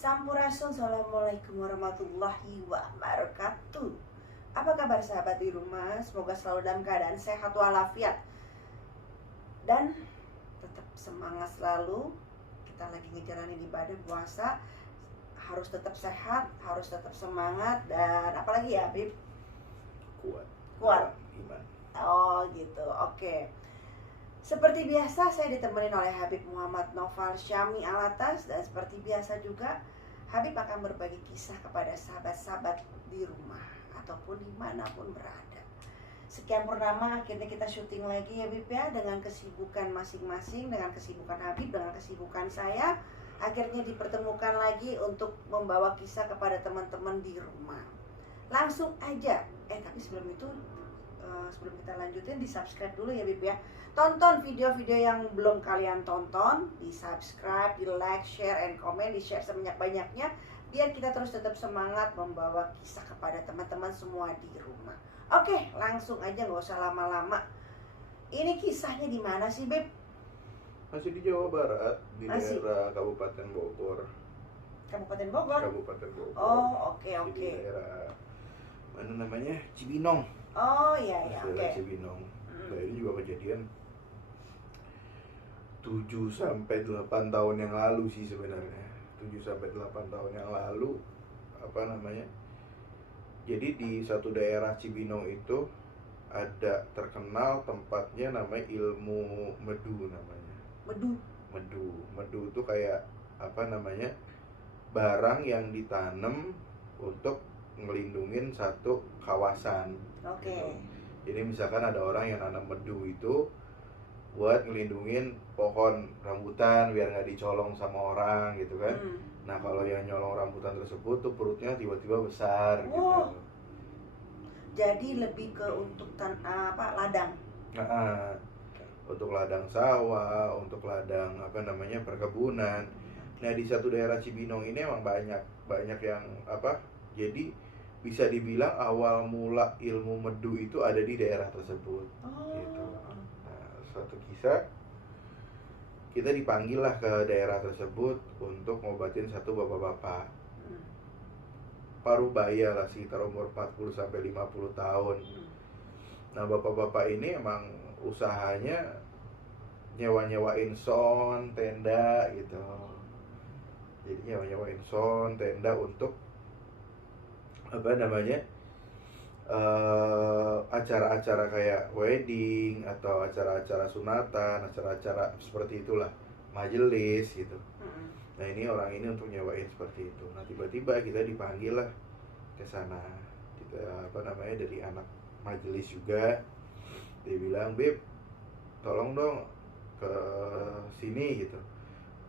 Sampurasun, assalamualaikum warahmatullahi wabarakatuh. Apa kabar sahabat di rumah? Semoga selalu dalam keadaan sehat walafiat dan tetap semangat selalu. Kita lagi ngejalanin ibadah puasa, harus tetap sehat, harus tetap semangat, dan apalagi ya, Bib? Kuat. Iman. Oh gitu, oke. Seperti biasa saya ditemenin oleh Habib Muhammad Noval Syami Alatas. Dan seperti biasa juga Habib akan berbagi kisah kepada sahabat-sahabat di rumah ataupun dimanapun berada. Sekian purnama akhirnya kita syuting lagi ya Habib ya, dengan kesibukan masing-masing, dengan kesibukan Habib, dengan kesibukan saya. Akhirnya dipertemukan lagi untuk membawa kisah kepada teman-teman di rumah. Langsung aja, tapi sebelum itu, sebelum kita lanjutin, di subscribe dulu ya Bib ya. Tonton video-video yang belum kalian tonton, di subscribe, di like, share, and comment, di share sebanyak-banyaknya, biar kita terus tetap semangat membawa kisah kepada teman-teman semua di rumah. Oke, langsung aja, nggak usah lama-lama. Ini kisahnya di mana sih Bib? Masih di Jawa Barat, di Masih? daerah Kabupaten Bogor. Kabupaten Bogor? Kabupaten Bogor. Oh, oke. Di daerah mana namanya? Cibinong. Oh iya, oke. Daerah Cibinong. Nah, ini juga kejadian 7-8 tahun yang lalu sih sebenarnya. 7-8 tahun yang lalu, jadi di satu daerah Cibinong itu ada terkenal tempatnya namanya Ilmu Medu namanya. Medu itu kayak barang yang ditanam untuk ngelindungin satu kawasan. Oke. Gitu. Jadi misalkan ada orang yang nanam medu itu buat ngelindungin pohon rambutan biar nggak dicolong sama orang gitu kan. Nah kalau yang nyolong rambutan tersebut tuh perutnya tiba-tiba besar gitu. Jadi lebih ke untuk ladang. Untuk ladang sawah, untuk ladang perkebunan. Nah di satu daerah Cibinong ini emang banyak yang jadi bisa dibilang awal mula ilmu medu itu ada di daerah tersebut. Gitu. Nah, suatu kisah kita dipanggil lah ke daerah tersebut untuk ngobatin satu bapak-bapak parubaya lah, sekitar umur 40-50 tahun. Nah bapak-bapak ini emang usahanya nyewa-nyewain son, tenda gitu. Jadi nyewa-nyewain son, tenda untuk acara-acara kayak wedding atau acara-acara sunatan, acara-acara seperti itulah, majelis gitu. Nah ini orang ini untuk nyewain seperti itu. Nah tiba-tiba kita dipanggil lah ke sana. Kita dari anak majelis juga. Dia bilang, "Beb, tolong dong ke sini gitu.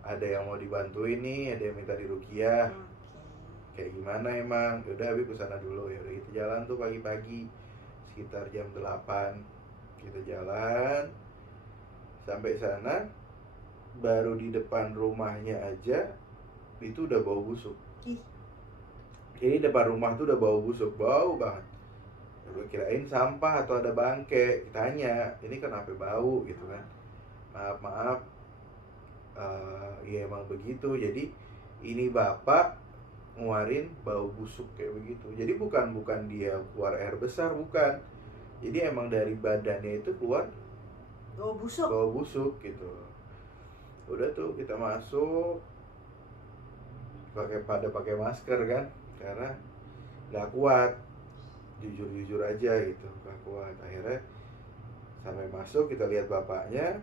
Ada yang mau dibantuin nih, ada yang minta diruqyah." Kayak gimana emang? Yaudah Habib kesana dulu. Ya udah kita jalan tuh pagi-pagi sekitar jam 8 kita jalan sampai sana. Baru di depan rumahnya aja itu udah bau busuk. Jadi depan rumah tuh udah bau busuk, bau banget. Gue kirain sampah atau ada bangke. Tanya, ini kenapa bau gitu kan? Maaf, ya emang begitu. Jadi ini bapak ngeluarin bau busuk kayak begitu. Jadi bukan dia keluar air besar, bukan. Jadi emang dari badannya itu keluar bau busuk gitu. Udah tuh kita masuk pakai masker kan, karena nggak kuat, jujur aja gitu, nggak kuat. Akhirnya sampai masuk kita lihat bapaknya,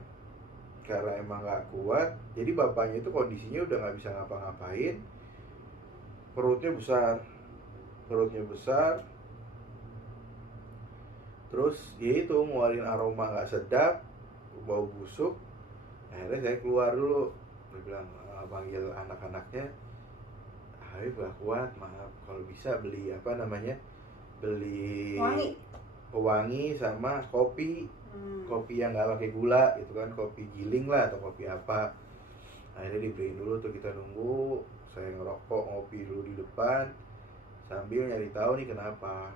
karena emang nggak kuat. Jadi bapaknya itu kondisinya udah nggak bisa ngapa-ngapain. Perutnya besar, terus ya itu ngeluarin aroma nggak sedap, bau busuk. Akhirnya saya keluar dulu, saya bilang, panggil anak-anaknya, Habib gak kuat, maaf, kalau bisa beli beli pewangi sama kopi yang nggak pakai gula gitu kan, kopi giling lah atau kopi apa. Akhirnya dibeliin dulu tuh, kita nunggu. Saya ngerokok, ngopi dulu di depan sambil nyari tahu nih kenapa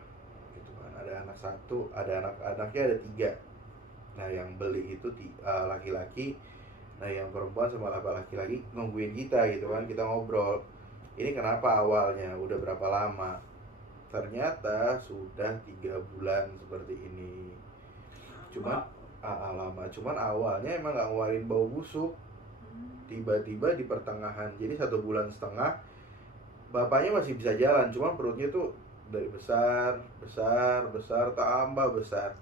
gitu kan. Ada anak satu, anaknya ada 3. Nah yang beli itu laki-laki. Nah yang perempuan sama laki-laki nungguin kita gitu kan, kita ngobrol. ini kenapa awalnya, udah berapa lama. Ternyata sudah 3 bulan seperti ini. Cuman lama, cuman awalnya emang nggak ngeluarin bau busuk. Tiba-tiba di pertengahan, jadi 1,5 bulan bapaknya masih bisa jalan, cuman perutnya tuh dari besar tambah besar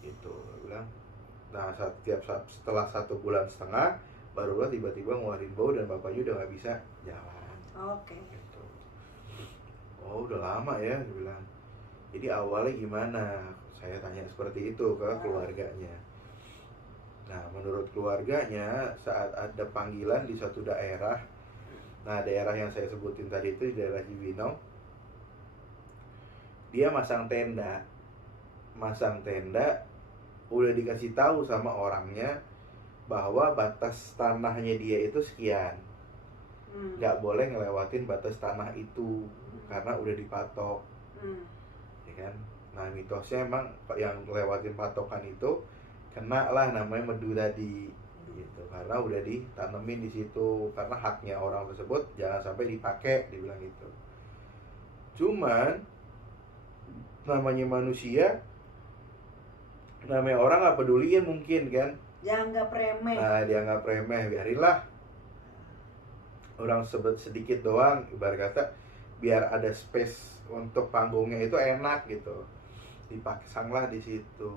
gitu. Dia bilang, nah setelah 1,5 bulan barulah tiba-tiba ngeluarin bau dan bapaknya udah nggak bisa jalan. Oke. Gitu. Oh udah lama ya, dia bilang. Jadi awalnya gimana? Saya tanya seperti itu ke keluarganya. Nah menurut keluarganya, saat ada panggilan di suatu daerah, nah daerah yang saya sebutin tadi itu di daerah Cibinong, dia masang tenda, udah dikasih tahu sama orangnya bahwa batas tanahnya dia itu sekian, nggak boleh ngelewatin batas tanah itu karena udah dipatok, ya kan. Nah mitosnya emang yang ngelewatin patokan itu kena lah namanya medu tadi gitu, karena udah ditanemin di situ, karena haknya orang tersebut jangan sampai dipakai, dibilang gitu. Cuman namanya manusia, namanya orang nggak peduliin mungkin kan, dianggap remeh. Nah dianggap remeh, biarinlah orang sedikit doang, ibarat kata biar ada space untuk panggungnya itu enak gitu, dipasanglah di situ.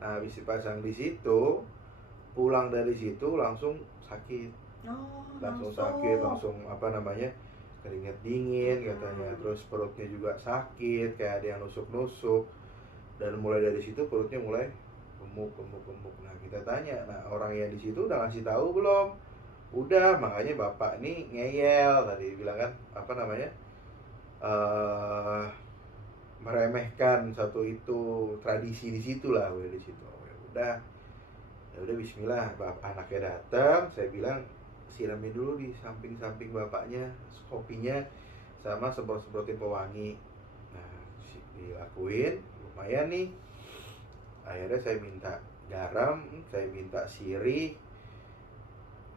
Nah habis dipasang di situ, pulang dari situ langsung sakit, langsung apa namanya, keringet dingin katanya, terus perutnya juga sakit kayak ada yang nusuk-nusuk, dan mulai dari situ perutnya mulai gemuk. Nah kita tanya, nah orang yang di situ udah ngasih tahu belum? Udah, makanya bapak nih ngeyel tadi bilang kan, apa namanya, meremehkan satu itu tradisi di situ lah, udah di situ. Ya udah Bismillah, anaknya datang, saya bilang siramin dulu di samping bapaknya kopinya sama semprot-semprotin pewangi. Nah dilakuin, lumayan nih. Akhirnya saya minta garam, saya minta sirih,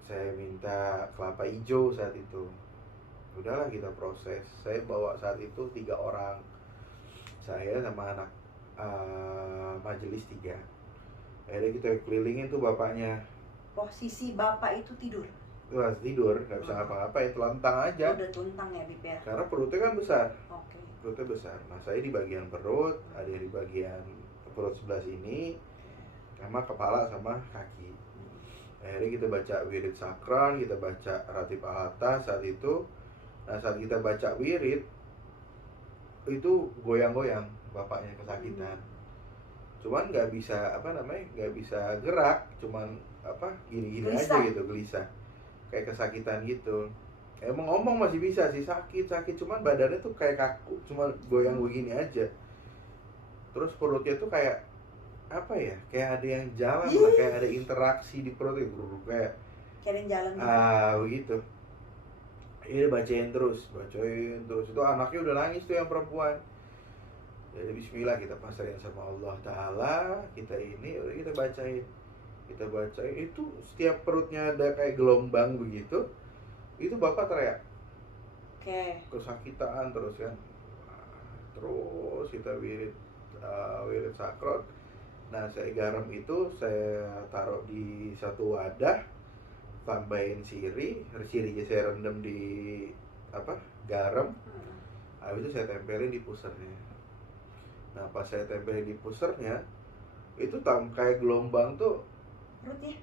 saya minta kelapa hijau saat itu. Udahlah kita proses. Saya bawa saat itu 3 orang, saya sama anak majelis 3. Akhirnya kita kelilingin tuh bapaknya. Posisi bapak itu tidur? Wah tidur, nggak bisa ngapa-ngapain, telentang aja. Udah tuntang ya Bib ya? Karena perutnya kan besar. Oke. Perutnya besar. Nah saya di bagian perut, ada yang di bagian perut sebelah sini, sama kepala sama kaki. Akhirnya kita baca wirid sakran, kita baca ratib al-atas saat itu. Nah saat kita baca wirid itu goyang-goyang, bapaknya kesakitan. Cuman nggak bisa nggak bisa gerak, cuman gini-gini aja gitu, gelisah, kayak kesakitan gitu. Emang ngomong masih bisa sih, sakit, cuman badannya tuh kayak kaku, cuma goyang begini aja. Terus perutnya tuh kayak apa ya, kayak ada yang jalan lah, kayak ada interaksi di perut itu, kayak ada yang jalan gitu. Begitu. Ini bacain terus, itu anaknya udah nangis tuh yang perempuan. Jadi bismillah, kita pasarin sama Allah Ta'ala, kita bacain itu, setiap perutnya ada kayak gelombang begitu, itu bapak teriak. Kesakitan terus kan. Terus kita wirid sakrot. Nah saya garam itu saya taruh di satu wadah, tambahin sirinya saya rendam di garam. Habis itu saya tempelin di pusernya. Nah pas saya tempelin di pusernya, itu kayak gelombang tuh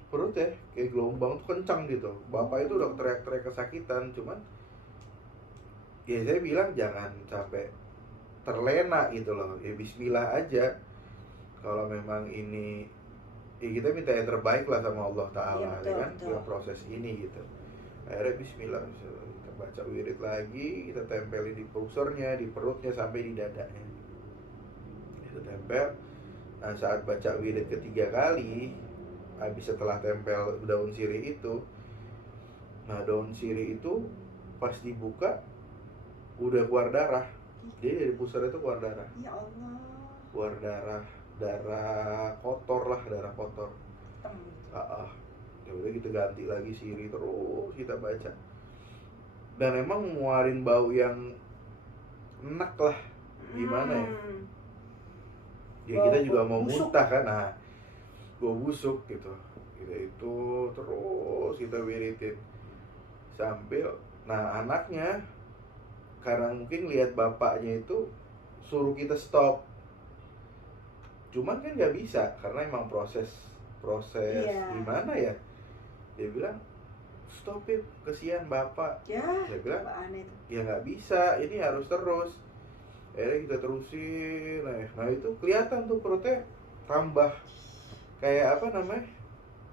perutnya kayak gelombang tuh kencang gitu. Bapak itu udah teriak-teriak kesakitan, cuman ya saya bilang jangan sampai terlena gitu loh, ya bismillah aja. Kalau memang ini ya kita minta yang terbaik lah sama Allah Ta'ala, ya kan, dalam proses ini gitu. Akhirnya bismillah, kita baca wirid lagi, kita tempelin di pusernya, di perutnya sampai di dadanya. Itu tempel. Nah saat baca wirid ketiga kali, habis setelah tempel daun sirih itu, nah daun sirih itu pas dibuka udah keluar darah. Jadi dari pusar itu keluar darah. Ya Allah. Keluar darah kotor lah, darah kotor. Ya udah kita ganti lagi sirih, terus kita baca. dan emang ngeluarin bau yang enak lah, gimana ya, ya kita juga mau busuk. muntah kan, nah bau busuk gitu. Kita itu terus kita wiritin sambil, nah anaknya karena mungkin lihat bapaknya itu suruh kita stop, cuman kan nggak bisa karena emang proses Iya. gimana ya, dia bilang stop it, kesian bapak. Ya, Saya bilang aneh itu. ya nggak bisa, ini harus terus. Akhirnya kita terusin, nah itu kelihatan tuh perutnya tambah kayak apa namanya,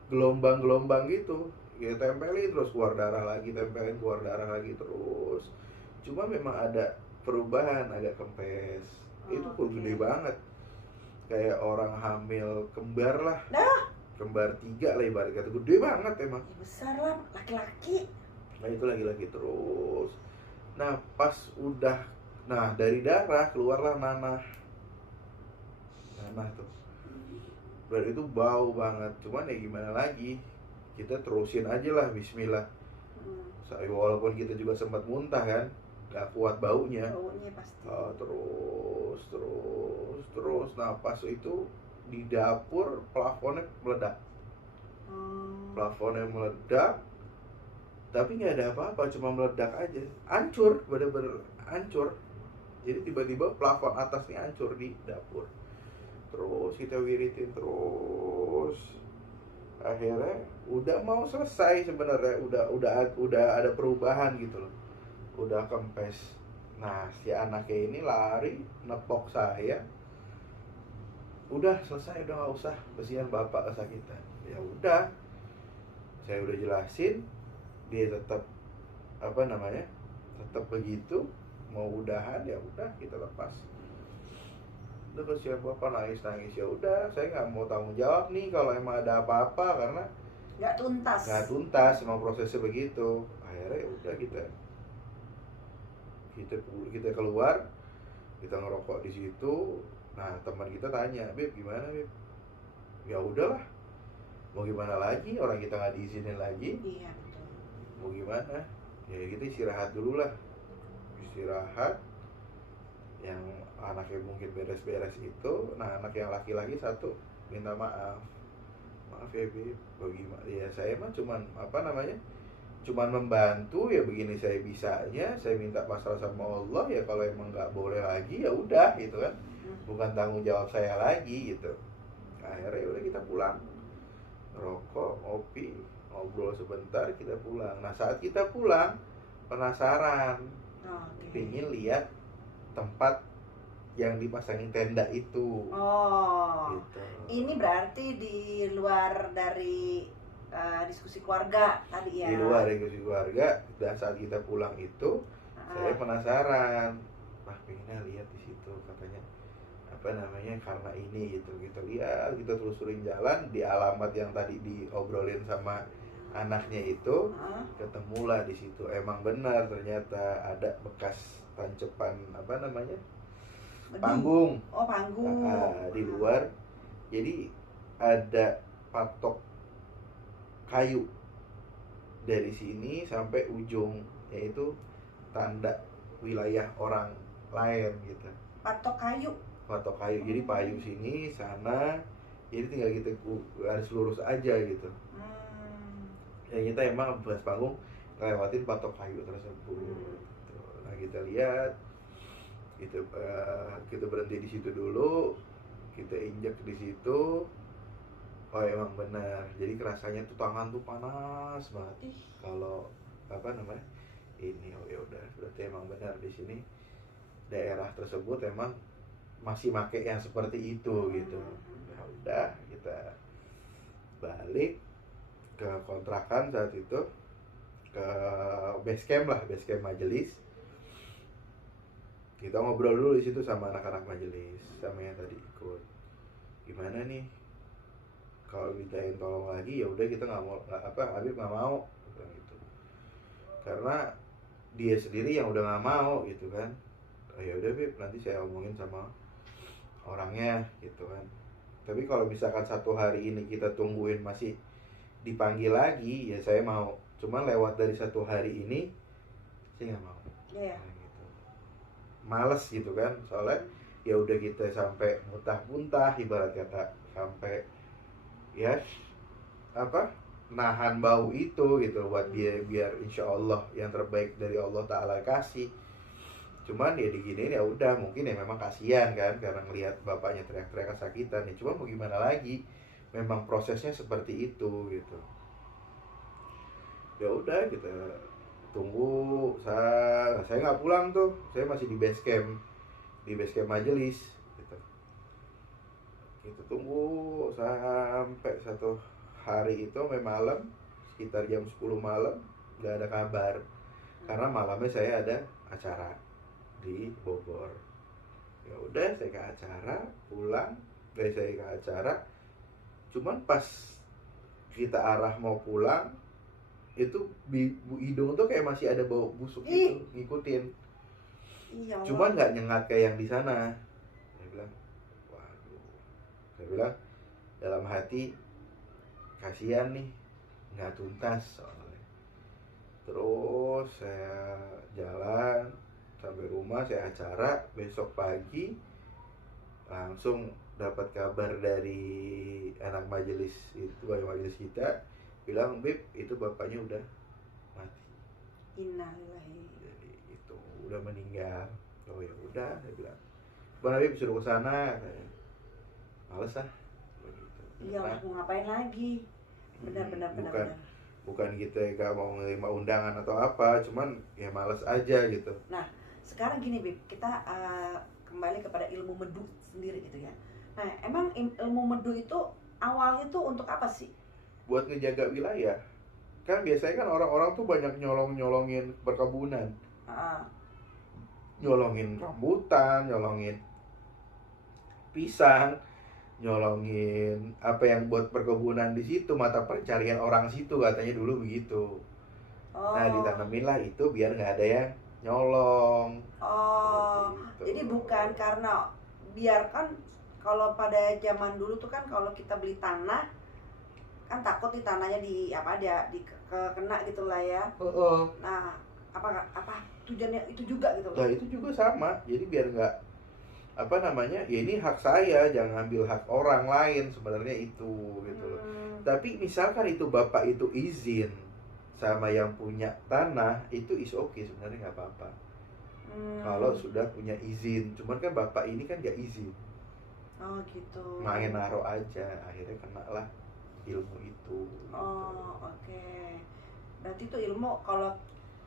gelombang-gelombang gitu. Kita tempelin terus keluar darah lagi, tempelin keluar darah lagi terus. Cuma memang ada perubahan, agak kempes. Itu pun gede banget, kayak orang hamil kembar lah. Kembar 3 lah ibarat kata, gede banget emang. Ya, besar lah, laki-laki. Nah itu lagi-lagi terus. Nah pas udah, nah dari darah keluarlah nanah tuh. Berarti itu bau banget. Cuman ya gimana lagi, kita terusin aja lah, bismillah. Walaupun kita juga sempat muntah kan, gak kuat baunya. Baunya pasti. Terus. Nah pas itu di dapur plafonnya meledak. Plafonnya meledak, tapi nggak ada apa-apa, cuma meledak aja, hancur, bener-bener hancur. Jadi tiba-tiba plafon atas nih hancur di dapur. Terus kita wiritin terus, akhirnya udah mau selesai sebenarnya, udah ada perubahan gitu loh, udah kempes. Nah si anaknya ini lari nepok saya, udah selesai, udah nggak usah, kesian bapak kesakitan. Ya udah, saya udah jelasin, dia tetap apa namanya, tetap begitu, mau udahan, ya udah kita lepas. Udah kesian bapak nangis, ya udah saya nggak mau tanggung jawab nih kalau emang ada apa-apa, karena nggak tuntas emang prosesnya begitu. Akhirnya ya udah kita keluar, kita ngerokok di situ. Nah teman kita tanya, Beb gimana Beb? Ya udahlah, mau gimana lagi, orang kita nggak diizinin lagi. Iya betul. Mau gimana, ya kita istirahat dulu lah, istirahat. Yang anaknya mungkin beres-beres itu, nah anak yang laki-laki satu minta maaf ya Beb, bagaimana ya, saya mah cuman apa namanya, cuman membantu ya, begini saya bisanya, saya minta pasrah sama Allah ya, kalau emang nggak boleh lagi ya udah gitu kan, bukan tanggung jawab saya lagi gitu. Akhirnya udah kita pulang, rokok, ngopi, ngobrol sebentar, kita pulang. Nah saat kita pulang penasaran, pengen lihat tempat yang dipasangin tenda itu. Gitu. Ini berarti di luar dari diskusi keluarga tadi ya. Di luar diskusi keluarga. Dan saat kita pulang itu, saya penasaran, pengen lihat di situ, katanya apa namanya, karena ini gitu. Kita lihat, kita telusurin jalan di alamat yang tadi diobrolin sama anaknya itu, ketemulah di situ. Emang benar ternyata ada bekas tancepan apa namanya, panggung. Panggung. Di luar. Jadi ada patok kayu dari sini sampai ujung, yaitu tanda wilayah orang lain gitu. Patok kayu. Jadi payu sini sana, jadi tinggal kita harus lurus aja gitu. Ya kita emang bekas panggung ngelewatin patok kayu tersebut. Nah kita lihat, kita berhenti di situ dulu, kita injak di situ. Oh emang benar, jadi kerasanya tuh tangan tuh panas banget. Kalau apa namanya ini, oh ya udah, berarti emang benar di sini daerah tersebut emang masih pakai yang seperti itu gitu. Nah udah, kita balik ke kontrakan saat itu, ke base camp majelis. Kita ngobrol dulu di situ sama anak-anak majelis, sama yang tadi ikut. Gimana nih, kalau mintain tolong lagi ya udah, kita nggak mau, Habib nggak mau gitu, karena dia sendiri yang udah nggak mau gitu kan. Ya udah Bib, nanti saya omongin sama orangnya gitu kan. Tapi kalau misalkan 1 hari ini kita tungguin masih dipanggil lagi, ya saya mau. Cuman lewat dari 1 hari ini, saya nggak mau. Iya. Nah, gitu. Males gitu kan, soalnya ya udah kita sampai muntah-muntah ibarat kata, sampai ya apa nahan bau itu gitu buat dia, biar insya Allah yang terbaik dari Allah Ta'ala kasih. Cuman ya diginiin ya udah, mungkin ya memang kasihan kan karena ngelihat bapaknya teriak-teriak kesakitan ya, cuma mau gimana lagi, memang prosesnya seperti itu gitu. Ya udah kita tunggu. Saya nggak pulang tuh, saya masih di base camp majelis gitu. Kita tunggu sampai satu hari itu sampai malam, sekitar jam 10 malam nggak ada kabar, karena malamnya saya ada acara di Bogor. Ya udah saya ke acara, pulang dari saya ke acara, cuman pas kita arah mau pulang itu hidung tuh kayak masih ada bau busuk gitu, ngikutin. Iya. Cuman nggak nyengat kayak yang di sana. Saya bilang, waduh. Saya bilang dalam hati, kasihan nih, nggak tuntas soalnya. Terus saya jalan sampai rumah, saya acara, besok pagi langsung dapat kabar dari anak majelis itu, majelis kita bilang, Bib, itu bapaknya udah mati. Innalillahi. Jadi itu udah meninggal. Oh ya udah, saya bilang, Bang Habib suruh ke sana. Males ah. Begitu. Iya, mau ngapain lagi? Benar. Bukan kita gak mau menerima undangan atau apa, cuman ya males aja gitu. Nah, sekarang gini Bib, kita kembali kepada ilmu medu sendiri gitu ya. Nah, emang ilmu medu itu awalnya tuh untuk apa sih? Buat ngejaga wilayah. Kan biasanya kan orang-orang tuh banyak nyolongin perkebunan. Nyolongin rambutan, nyolongin pisang, nyolongin apa yang buat perkebunan di situ, mata pencarian orang situ katanya dulu begitu. Nah, ditanaminlah itu biar nggak ada yang nyolong. Gitu. Jadi bukan karena biarkan, kalau pada zaman dulu tuh kan kalau kita beli tanah kan takut nih tanahnya kena gitulah ya. Nah, apa tujuannya itu juga gitu? Nah, itu juga sama. Jadi biar nggak ya ini hak saya, jangan ambil hak orang lain, sebenarnya itu gitu loh. Tapi misalkan itu bapak itu izin sama yang punya tanah, itu is okay sebenarnya, nggak apa-apa. Kalau sudah punya izin, cuman kan bapak ini kan nggak izin. Oh gitu. Main naruh aja, akhirnya kena lah ilmu itu. Oke. Berarti itu ilmu, kalau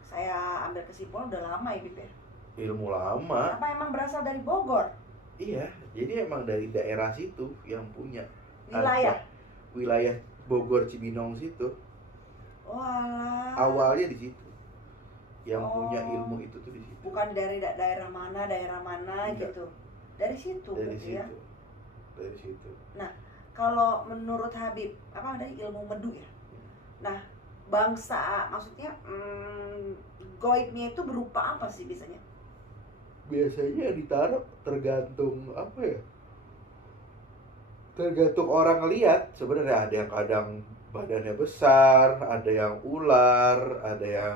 saya ambil kesimpulan udah lama ya Bib ya? Ilmu lama. Apa emang berasal dari Bogor? Iya, jadi emang dari daerah situ yang punya wilayah Bogor Cibinong situ. Walah. Awalnya di situ. Yang punya ilmu itu tuh di situ. Bukan dari daerah mana enggak. Gitu. Dari situ. Dari situ. Ya? Dari situ. Nah, kalau menurut Habib, apa dari ilmu medu ya? Nah, bangsa maksudnya goibnya itu berupa apa sih biasanya? Biasanya ditaruh tergantung apa ya? Tergantung orang ngeliat. Sebenarnya ada yang kadang badannya besar, ada yang ular, ada yang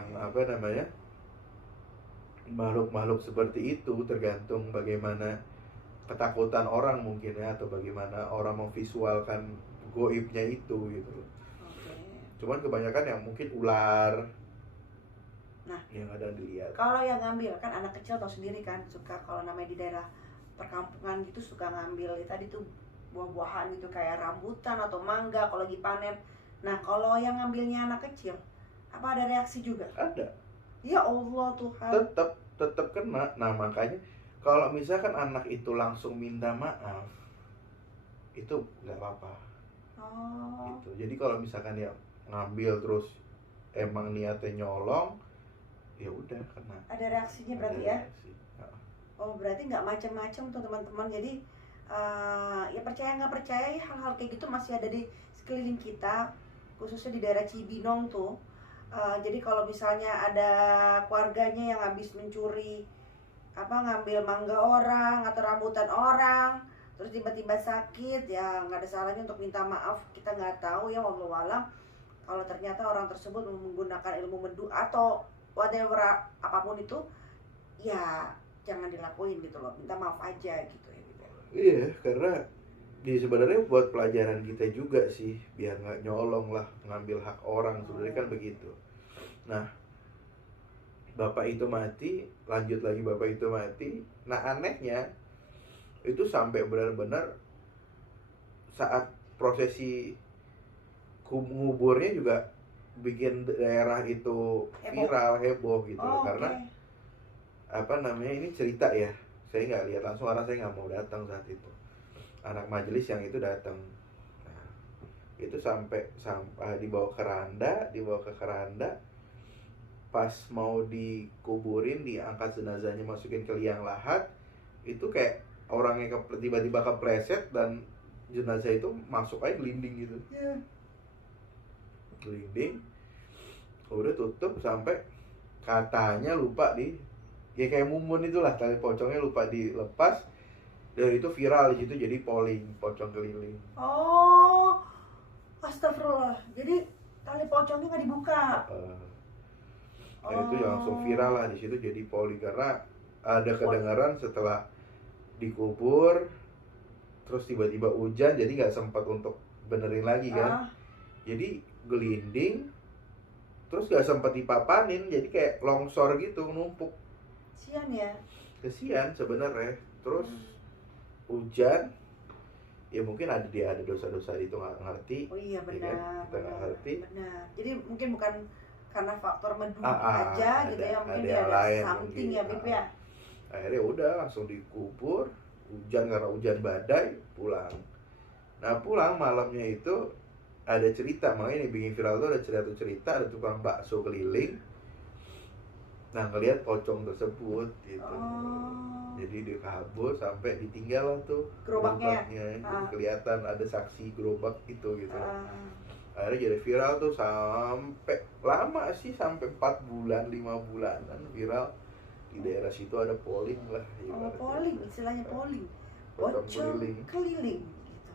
makhluk-makhluk seperti itu, tergantung bagaimana ketakutan orang mungkin ya, atau bagaimana orang memvisualkan goibnya itu gitu. Cuman kebanyakan yang mungkin ular. Nah, yang ada dilihat. Kalau yang ngambil kan anak kecil tau sendiri kan, suka kalau namanya di daerah perkampungan gitu suka ngambil tadi tuh buah-buahan gitu kayak rambutan atau mangga kalau lagi panen. Nah, kalau yang ngambilnya anak kecil, apa ada reaksi juga? Ada. Ya Allah Tuhan. Tetap kena. Nah, makanya kalau misalkan anak itu langsung minta maaf, itu nggak apa-apa. Gitu. Jadi kalau misalkan ya ngambil terus emang niatnya nyolong, ya udah kena. Ada reaksinya berarti ya? Berarti nggak macam-macam tuh teman-teman. Jadi ya percaya nggak percaya ya, hal-hal kayak gitu masih ada di sekeliling kita, khususnya di daerah Cibinong tuh. Jadi kalau misalnya ada keluarganya yang habis mencuri ngambil mangga orang atau rambutan orang, terus tiba-tiba sakit, ya nggak ada salahnya untuk minta maaf. Kita nggak tahu ya, wallahualam, kalau ternyata orang tersebut menggunakan ilmu medu atau whatever apapun itu ya jangan dilakuin gitu loh, minta maaf aja gitu ya. Iya, karena sebenarnya buat pelajaran kita juga sih, biar nggak nyolong lah, ngambil hak orang, sebenarnya kan begitu. Nah, bapak itu mati, lanjut lagi bapak itu mati. Nah anehnya itu sampai benar-benar saat prosesi nguburnya juga bikin daerah itu viral, heboh gitu loh. Karena apa namanya, ini cerita ya, saya nggak lihat langsung karena saya nggak mau datang saat itu. Anak majelis yang itu datang. Nah, itu sampai dibawa ke keranda, pas mau dikuburin, diangkat jenazahnya, masukin ke liang lahat, itu kayak orangnya tiba-tiba kepleset dan jenazah itu masuk aja gelinding gitu. Gelinding, udah tutup sampai katanya lupa ya kayak mumun itulah, tali pocongnya lupa dilepas, dan itu viral di situ jadi polling pocong keliling. Oh, astagfirullah. Jadi tali pocongnya nggak dibuka. Nah, itu langsung viral lah di situ jadi polling karena ada kedengaran setelah dikubur, terus tiba-tiba hujan, jadi nggak sempat untuk benerin lagi kan. Jadi gelinding, terus nggak sempat dipapanin, jadi kayak longsor gitu, numpuk. Kesian ya. Kesian sebenarnya. Terus hujan, ya mungkin ada dosa-dosa itu nggak ngerti. Oh iya benar. Ya kan? Kita nggak ngerti. Benar. Jadi mungkin bukan karena faktor mendung aja ada, gitu ya, mungkin ada ada something mungkin, ya Bib ya. Akhirnya udah langsung dikubur, hujan karena hujan badai, pulang. Nah pulang malamnya itu ada cerita, makanya ini bikin viral tuh, ada cerita ada tukang bakso keliling. Nah ngelihat pocong tersebut gitu. Jadi dia kabur sampai ditinggal lah tuh gerobaknya. Kelihatan ada saksi gerobak itu gitu. Akhirnya jadi viral tuh sampai lama sih, sampai 4 bulan 5 bulanan viral. Di daerah situ ada polling lah. Polling, istilahnya polling. Pocong keliling gitu.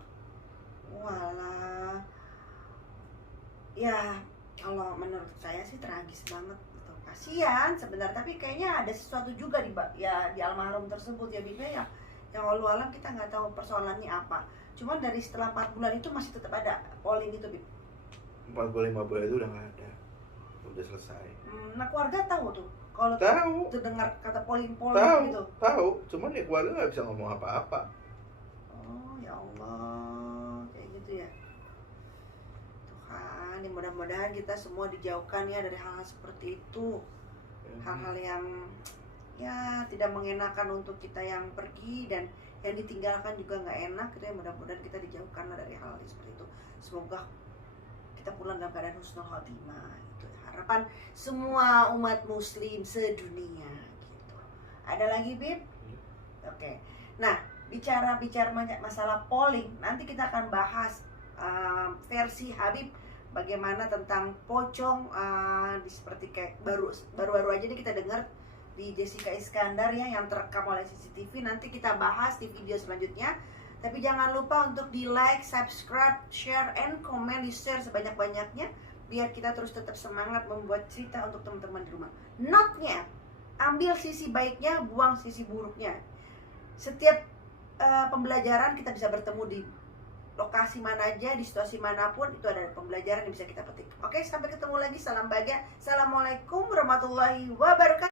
Walah. Ya kalau menurut saya sih tragis banget gitu. Kasihan sebenarnya, tapi kayaknya ada sesuatu juga di almarhum tersebut ya Bib ya. Yang walau alam kita nggak tahu persoalannya apa. Cuman dari setelah 4 bulan itu masih tetap ada polling itu Bib. 4 bulan 5 bulan itu udah nggak ada, udah selesai. Nah keluarga tahu tuh kalau terdengar kata polling gitu. Tahu, cuman ya keluarga nggak bisa ngomong apa-apa. Oh ya Allah, kayak gitu ya. Tuhan, ya mudah-mudahan kita semua dijauhkan ya dari hal-hal seperti itu. Hal-hal yang ya tidak mengenakan untuk kita yang pergi dan yang ditinggalkan juga nggak enak gitu ya. Mudah-mudahan kita dijauhkan dari hal-hal seperti itu. Semoga kita pulang dalam keadaan husnul khotimah gitu. Harapan semua umat muslim sedunia gitu. Ada lagi Bib? Oke. Nah, bicara masalah polling, nanti kita akan bahas versi Habib bagaimana tentang pocong seperti kayak baru-baru aja nih kita dengar di Jessica Iskandar ya, yang terekam oleh CCTV. Nanti kita bahas di video selanjutnya. Tapi jangan lupa untuk di like, subscribe, share, and comment, di share sebanyak-banyaknya biar kita terus tetap semangat membuat cerita untuk teman-teman di rumah. Note-nya, ambil sisi baiknya, buang sisi buruknya. Setiap pembelajaran kita bisa bertemu di lokasi mana aja, di situasi manapun, itu ada pembelajaran yang bisa kita petik. Oke, sampai ketemu lagi. Salam bahagia. Assalamualaikum warahmatullahi wabarakatuh.